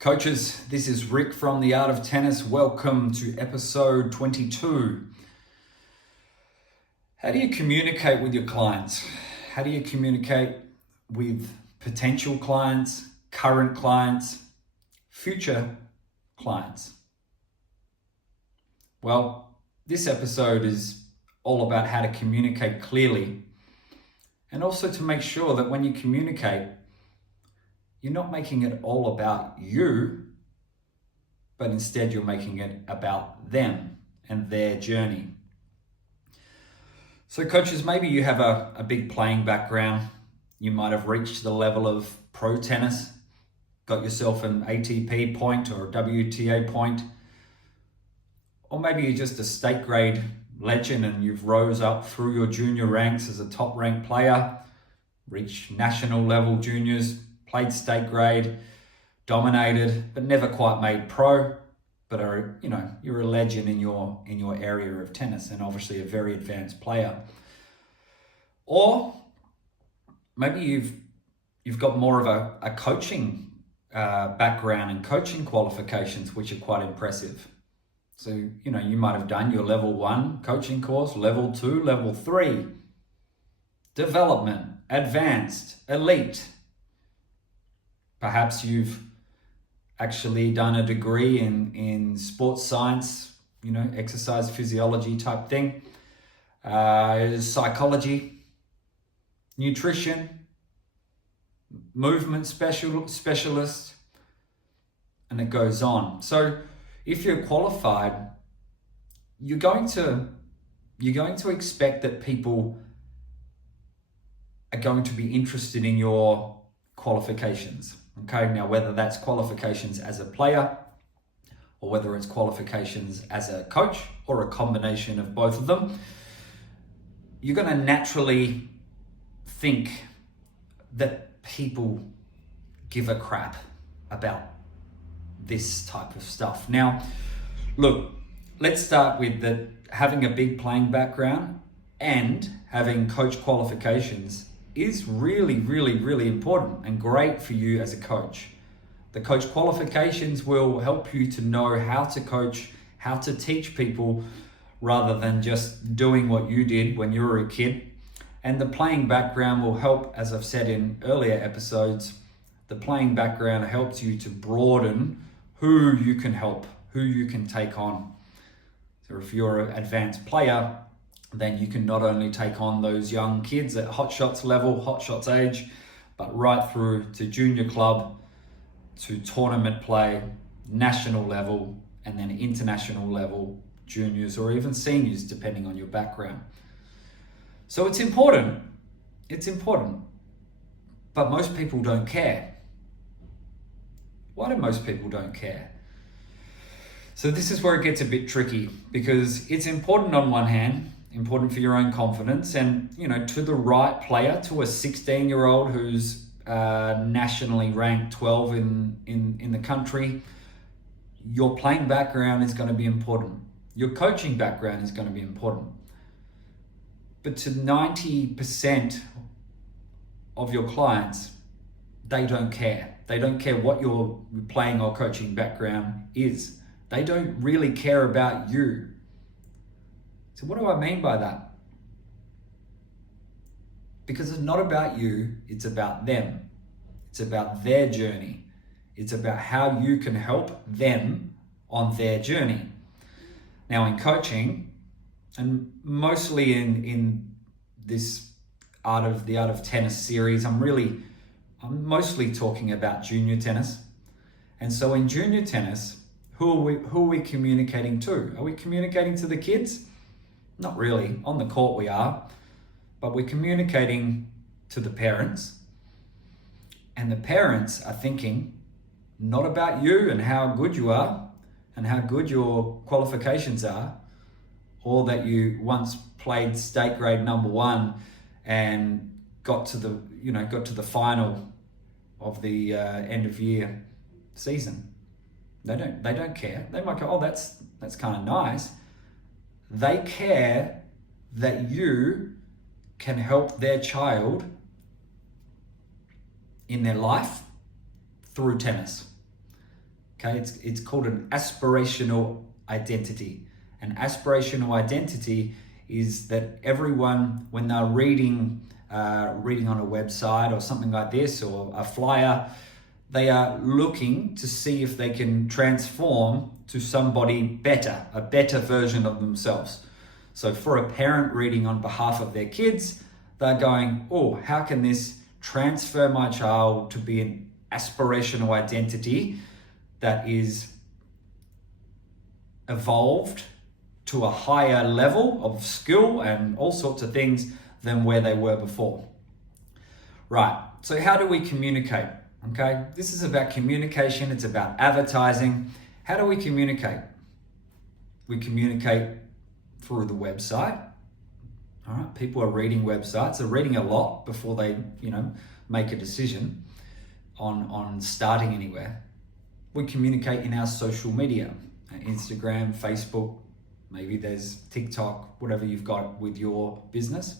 Coaches, this is Rick from The Art of Tennis. Welcome to episode 22. How do you communicate with your clients? How do you communicate with potential clients, current clients, future clients? Well, this episode is all about how to communicate clearly and also to make sure that when you communicate, you're not making it all about you, but instead you're making it about them and their journey. So coaches, maybe you have a big playing background. You might have reached the level of pro tennis, got yourself an ATP point or a WTA point, or maybe you're just a state grade legend and you've rose up through your junior ranks as a top ranked player, reached national level juniors, played state grade, dominated, but never quite made pro, but you're a legend in your area of tennis and obviously a very advanced player. Or maybe you've got more of a coaching background and coaching qualifications, which are quite impressive. So, you might have done your level 1 coaching course, level 2, level 3, development, advanced, elite. Perhaps you've actually done a degree in sports science, exercise physiology type thing, psychology, nutrition, movement specialist, and it goes on. So if you're qualified, you're going to expect that people are going to be interested in your qualifications. Okay, now whether that's qualifications as a player or whether it's qualifications as a coach or a combination of both of them, you're going to naturally think that people give a crap about this type of stuff. Now, look, let's start with having a big playing background and having coach qualifications is really, really, really important and great for you as a coach. The coach qualifications will help you to know how to coach, how to teach people rather than just doing what you did when you were a kid. And the playing background will help, as I've said in earlier episodes, the playing background helps you to broaden who you can help, who you can take on. So if you're an advanced player, then you can not only take on those young kids at hot shots level, hot shots age, but right through to junior club, to tournament play, national level, and then international level, juniors or even seniors, depending on your background. So it's important, but most people don't care. Why do most people don't care? So this is where it gets a bit tricky because it's important on one hand, important for your own confidence and, to the right player, to a 16-year-old who's nationally ranked 12 in the country, your playing background is going to be important. Your coaching background is going to be important. But to 90% of your clients, they don't care. They don't care what your playing or coaching background is. They don't really care about you. So what do I mean by that? Because it's not about you, it's about them. It's about their journey. It's about how you can help them on their journey. Now in coaching, and mostly in this the Art of Tennis series, I'm mostly talking about junior tennis. And so in junior tennis, who are we communicating to? Are we communicating to the kids? Not really. On the court we are, but we're communicating to the parents. And the parents are thinking not about you and how good you are and how good your qualifications are, or that you once played state grade number 1 and got to the final of the end of year season. They don't care. They might go, oh, that's kind of nice. They care that you can help their child in their life through tennis. Okay, it's called an aspirational identity. An aspirational identity is that everyone, when they're reading on a website or something like this, or a flyer, they are looking to see if they can transform to somebody better, a better version of themselves. So for a parent reading on behalf of their kids, they're going, oh, how can this transfer my child to be an aspirational identity that is evolved to a higher level of skill and all sorts of things than where they were before. Right, so how do we communicate? Okay, this is about communication, it's about advertising. How do we communicate? We communicate through the website. All right, people are reading websites, they're reading a lot before they, make a decision on starting anywhere. We communicate in our social media, Instagram, Facebook, maybe there's TikTok, whatever you've got with your business.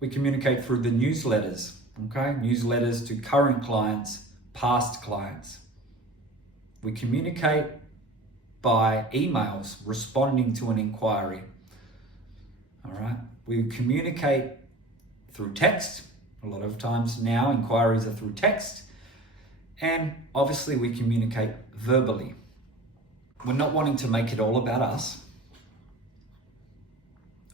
We communicate through the newsletters, okay? Newsletters to current clients, past clients. We communicate by emails, responding to an inquiry. All right. We communicate through text. A lot of times now inquiries are through text. And obviously we communicate verbally. We're not wanting to make it all about us.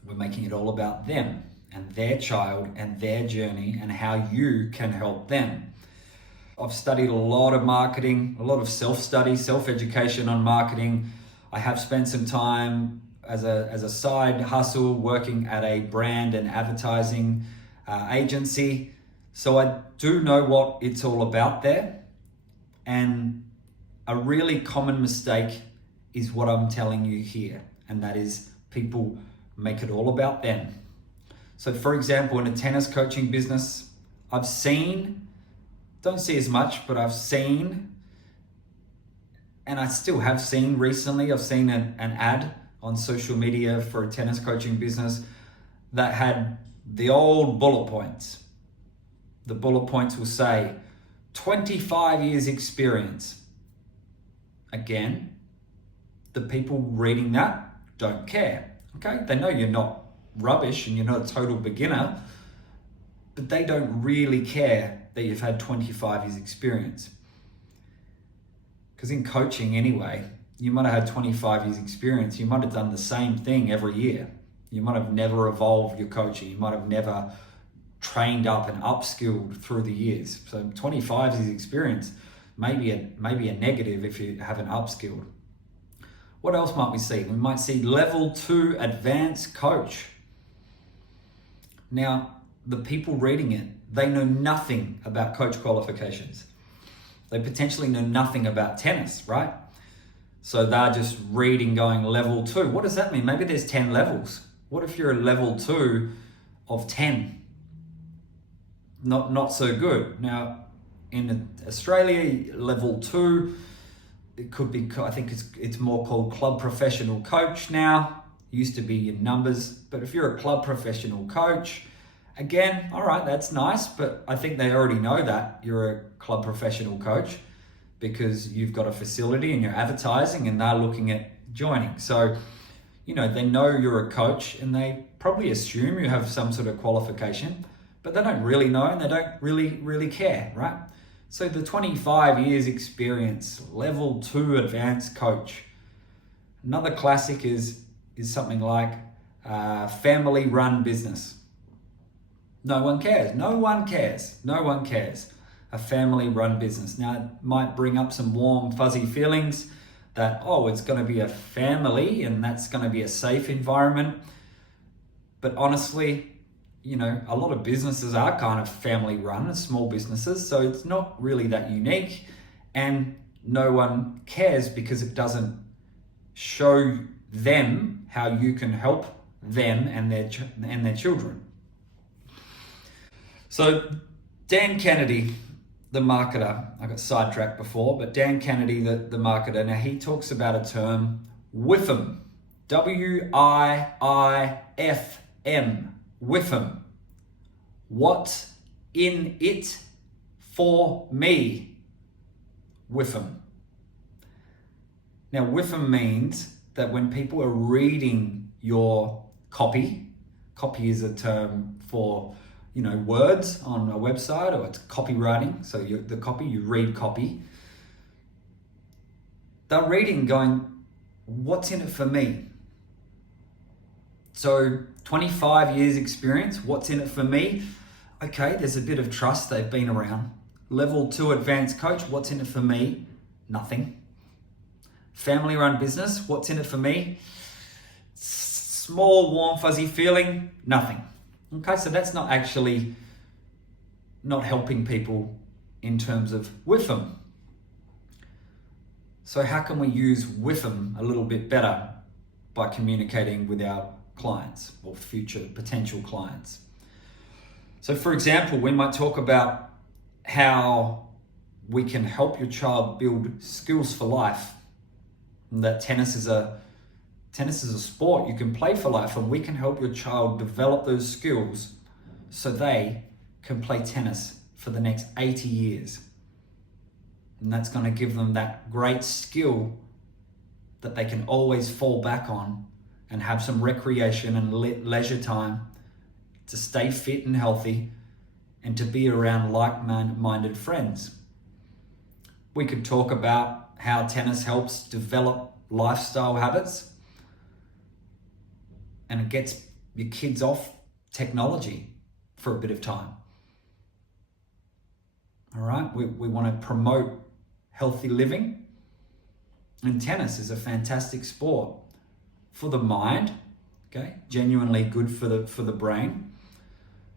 We're making it all about them and their child and their journey and how you can help them. I've studied a lot of marketing, a lot of self-study, self-education on marketing. I have spent some time as a side hustle working at a brand and advertising agency. So I do know what it's all about there. And a really common mistake is what I'm telling you here. And that is people make it all about them. So for example, in a tennis coaching business, I've seen, don't see as much, but I've seen, and I still have seen recently, I've seen an ad on social media for a tennis coaching business that had the old bullet points. The bullet points will say 25 years experience. Again, the people reading that don't care. Okay, they know you're not rubbish and you're not a total beginner, but they don't really care that you've had 25 years experience. Because in coaching anyway, you might have had 25 years experience, you might have done the same thing every year. You might have never evolved your coaching, you might have never trained up and upskilled through the years. So 25 years experience may be a negative if you haven't upskilled. What else might we see? We might see level 2 advanced coach. Now, the people reading it, they know nothing about coach qualifications. They potentially know nothing about tennis, right? So they're just reading going level 2. What does that mean? Maybe there's 10 levels. What if you're a level 2 of 10? Not so good. Now, in Australia, level 2, it could be, I think it's more called club professional coach now. It used to be in numbers, but if you're a club professional coach, again, all right, that's nice, but I think they already know that you're a club professional coach because you've got a facility and you're advertising and they're looking at joining. So, they know you're a coach and they probably assume you have some sort of qualification, but they don't really know and they don't really care, right? So the 25 years experience, level 2 advanced coach. Another classic is something like family run business. No one cares. A family run business. Now it might bring up some warm fuzzy feelings that, it's going to be a family and that's going to be a safe environment. But honestly, a lot of businesses are kind of family run, small businesses, so it's not really that unique and no one cares because it doesn't show them how you can help them and their children. So Dan Kennedy, the marketer, I got sidetracked before, but Dan Kennedy, the marketer, now he talks about a term, WIIFM, WIIFM, WIIFM. What's in it for me? WIIFM. Now, WIIFM means that when people are reading your copy is a term for, words on a website, or it's copywriting. So the copy, you read copy. They're reading going, what's in it for me? So 25 years experience, what's in it for me? Okay, there's a bit of trust, they've been around. Level 2 advanced coach, what's in it for me? Nothing. Family run business, what's in it for me? Small, warm, fuzzy feeling, nothing. Okay, so that's not actually not helping people in terms of WIIFM. So how can we use WIIFM a little bit better by communicating with our clients or future potential clients? So for example, we might talk about how we can help your child build skills for life. And that tennis is a sport you can play for life, and we can help your child develop those skills so they can play tennis for the next 80 years. And that's going to give them that great skill that they can always fall back on and have some recreation and leisure time to stay fit and healthy and to be around like-minded friends. We could talk about how tennis helps develop lifestyle habits, and it gets your kids off technology for a bit of time. All right, we want to promote healthy living, and tennis is a fantastic sport for the mind, okay? Genuinely good for the brain,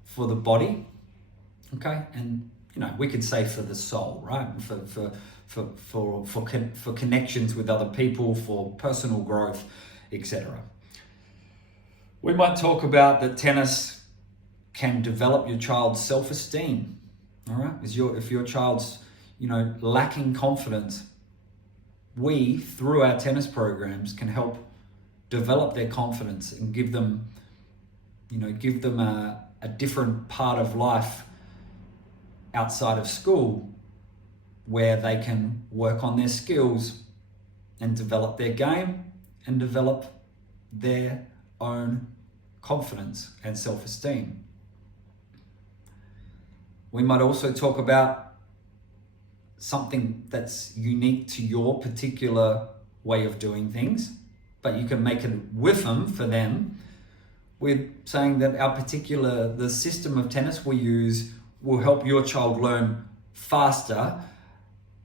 for the body, okay? And we could say for the soul, right? For connections with other people, for personal growth, etc. We might talk about that tennis can develop your child's self-esteem. All right, if your child's lacking confidence, we through our tennis programs can help develop their confidence and give them a different part of life outside of school where they can work on their skills and develop their game and develop their own confidence and self-esteem. We might also talk about something that's unique to your particular way of doing things, but you can make it WIIFM for them. We're saying that the system of tennis we use will help your child learn faster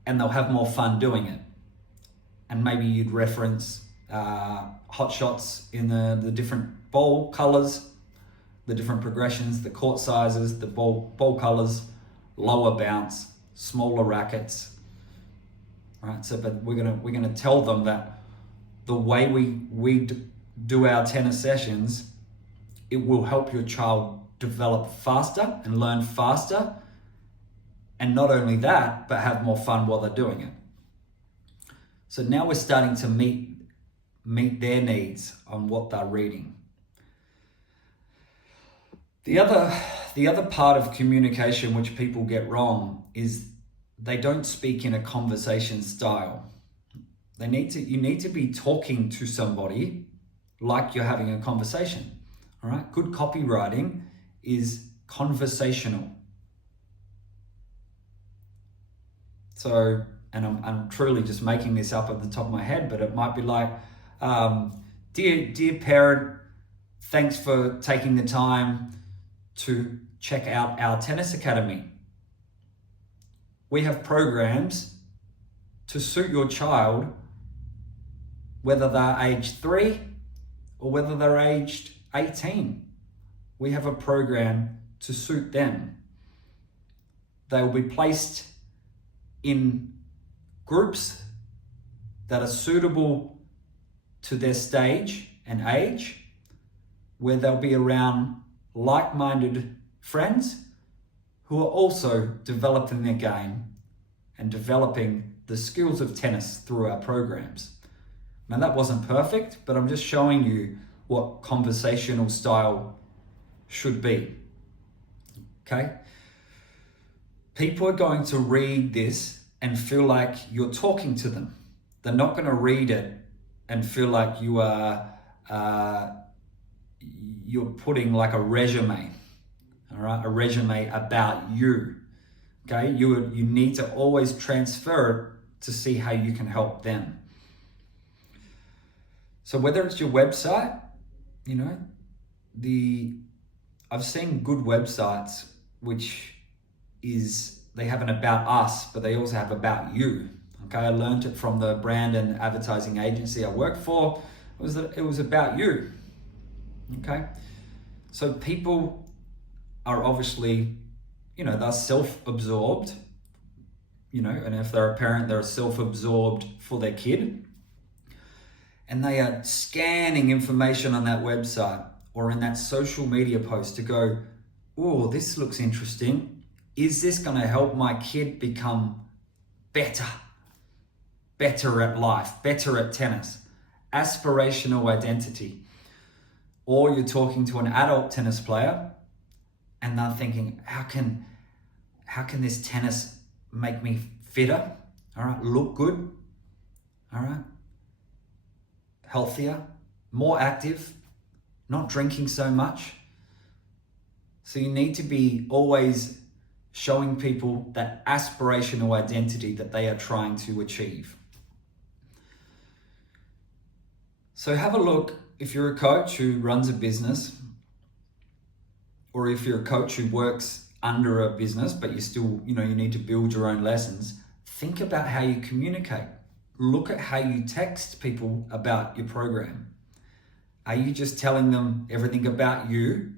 and they'll have more fun doing it. And maybe you'd reference hot shots in the different ball colors, the different progressions, the court sizes, the ball colors, lower bounce, smaller rackets. Right. So, but we're gonna tell them that the way we do our tennis sessions, it will help your child develop faster and learn faster, and not only that, but have more fun while they're doing it. So now we're starting to meet their needs on what they're reading. The other part of communication which people get wrong is they don't speak in a conversation style. You need to be talking to somebody like you're having a conversation. All right? Good copywriting is conversational. So, and I'm truly just making this up at the top of my head, but it might be like, dear parent, thanks for taking the time to check out our tennis academy. We have programs to suit your child, whether they're aged 3 or whether they're aged 18. We have a program to suit them. They will be placed in groups that are suitable to their stage and age, where they'll be around like-minded friends who are also developing their game and developing the skills of tennis through our programs. Now that wasn't perfect, but I'm just showing you what conversational style should be. Okay? People are going to read this and feel like you're talking to them. they're not going to read it and feel like you are you're putting like a resume, all right, a resume about you. Okay, you need to always transfer it to see how you can help them. So whether it's your website, you know, I've seen good websites which is they have an about us, but they also have about you. Okay, I learned it from the brand and advertising agency I worked for. It was about you. Okay, so people are obviously, you know, they're self-absorbed, you know, and if they're a parent, they're self-absorbed for their kid. And they are scanning information on that website or in that social media post to go, oh, this looks interesting. Is this going to help my kid become better at life, better at tennis? Aspirational identity. Or you're talking to an adult tennis player and they're thinking, how can this tennis make me fitter? All right, look good. All right, healthier, more active, not drinking so much. So you need to be always showing people that aspirational identity that they are trying to achieve. So have a look if you're a coach who runs a business, or if you're a coach who works under a business, but you still, you know, you need to build your own lessons. Think about how you communicate. Look at how you text people about your program. Are you just telling them everything about you?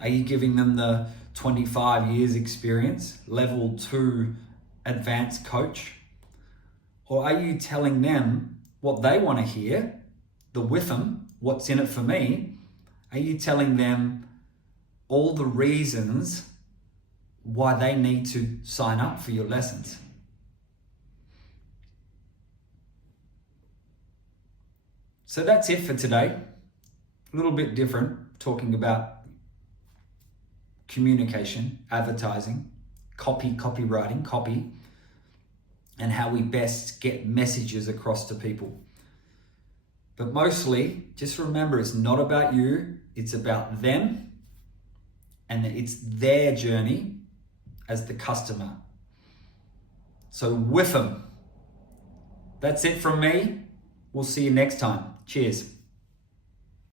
Are you giving them the 25 years experience, level 2 advanced coach? Or are you telling them what they want to hear, the WIIFM, what's in it for me? Are you telling them all the reasons why they need to sign up for your lessons? So that's it for today. A little bit different, talking about communication, advertising, copywriting, copy, and how we best get messages across to people. But mostly, just remember, it's not about you, it's about them, and it's their journey as the customer. So WIIFM. That's it from me. We'll see you next time. Cheers.